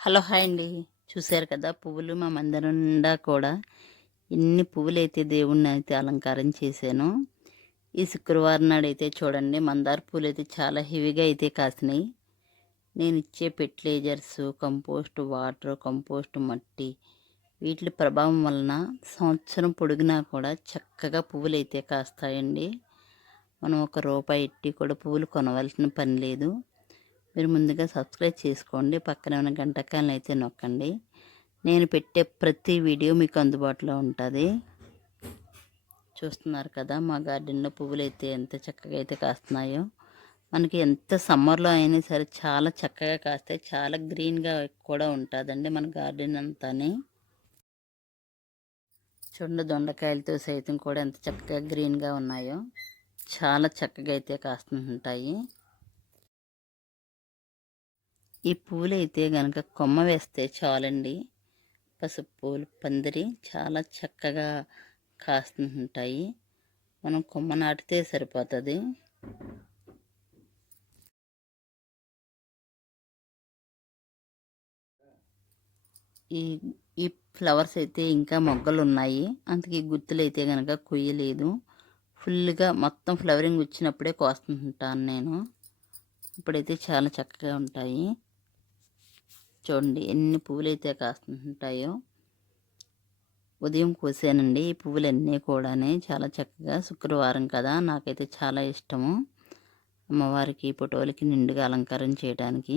Hello hi అండి. చూశారు కదా పువ్వులు మా మందిరం నిండా కూడా. ఎన్ని పువ్వులు అయితే దేవుణ్ణి అయితే అలంకారం చేశాను. ఈ శుక్రవారం నాడు అయితే చూడండి మందార పూలు అయితే చాలా హెవీగా అయితే కాసినాయి. నేను ఇచ్చే ఫెర్టిలైజర్స్ కంపోస్ట్ వాటర్ కంపోస్ట్ మట్టి వీటి ప్రభావం వలన సంవత్సరం పొడిగినా కూడా చక్కగా పువ్వులు అయితే కాస్తాయండి. మనం ఒక రూపాయి ఎట్టి కూడా పువ్వులు కొనవలసిన పని లేదు. మీరు ముందుగా సబ్స్క్రైబ్ చేసుకోండి. పక్కన ఉన్న గంటకాలను అయితే నొక్కండి. నేను పెట్టే ప్రతి వీడియో మీకు అందుబాటులో ఉంటుంది. చూస్తున్నారు కదా మా గార్డెన్లో పువ్వులు అయితే ఎంత చక్కగా అయితే కాస్తున్నాయో. మనకి ఎంత సమ్మర్లో అయినా సరే చాలా చక్కగా కాస్తాయి. చాలా గ్రీన్గా కూడా ఉంటుందండి మన గార్డెన్ అంతానే. చుండ దొండకాయలతో సైతం కూడా ఎంత చక్కగా గ్రీన్గా ఉన్నాయో. చాలా చక్కగా అయితే కాస్తుంటాయి ఈ పూలు అయితే కనుక కొమ్మ వేస్తే చాలండి. పసుపు పూలు పందిరి చాలా చక్కగా కాస్తుంటాయి. మనం కొమ్మ నాటితే సరిపోతుంది. ఈ ఈ ఫ్లవర్స్ అయితే ఇంకా మొగ్గలు ఉన్నాయి అందుకే గుత్తులు అయితే కనుక కొయ్యలేదు. ఫుల్గా మొత్తం ఫ్లవరింగ్ వచ్చినప్పుడే కోస్తుంటాను నేను. ఇప్పుడైతే చాలా చక్కగా ఉంటాయి. చూడండి ఎన్ని పువ్వులు అయితే కాస్తుంటాయో. ఉదయం కోసానండి ఈ పువ్వులన్నీ కూడానే చాలా చక్కగా శుక్రవారం కదా నాకైతే చాలా ఇష్టము. అమ్మవారికి ఫోటోలకి నిండుగా అలంకారం చేయడానికి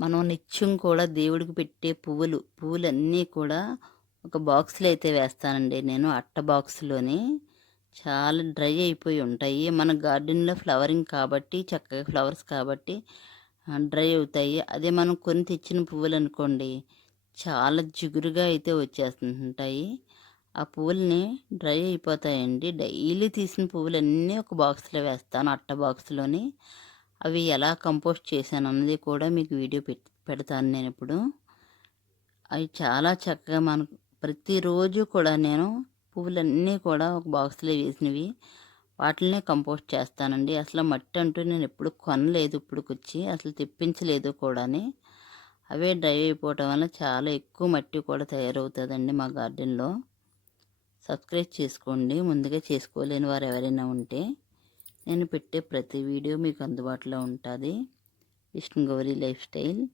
మనం నిత్యం కూడా దేవుడికి పెట్టే పువ్వులు పువ్వులన్నీ కూడా ఒక బాక్స్లో అయితే వేస్తానండి. నేను అట్ట బాక్స్లోని చాలా డ్రై అయిపోయి ఉంటాయి. మన గార్డెన్లో ఫ్లవరింగ్ కాబట్టి చక్కగా ఫ్లవర్స్ కాబట్టి డ్రై అవుతాయి. అదే మనం కొని తెచ్చిన పువ్వులు అనుకోండి చాలా జిగురుగా అయితే వచ్చేస్తుంటాయి. ఆ పువ్వుల్ని డ్రై అయిపోతాయండి. డైలీ తీసిన పువ్వులన్నీ ఒక బాక్స్లో వేస్తాను అట్ట బాక్స్లోని. అవి ఎలా కంపోస్ట్ చేశాను అన్నది కూడా మీకు వీడియో పెడతాను నేను ఇప్పుడు. అవి చాలా చక్కగా మనకు ప్రతిరోజు కూడా నేను పువ్వులన్నీ కూడా ఒక బాక్స్లో వేసినవి. వాటినే కంపోస్ట్ చేస్తానండి. అసలు మట్టి అంటూ నేను ఎప్పుడు కొనలేదు ఇప్పుడుకొచ్చి అసలు తెప్పించలేదు కూడాని. అవే డ్రై అయిపోవటం వల్ల చాలా ఎక్కువ మట్టి కూడా తయారవుతుందండి మా గార్డెన్లో. సబ్స్క్రైబ్ చేసుకోండి. ముందుగా చేసుకోలేని వారు ఎవరైనా ఉంటే. నేను పెట్టే ప్రతి వీడియో మీకు అందుబాటులో ఉంటుంది. Vishnu Gauri life style.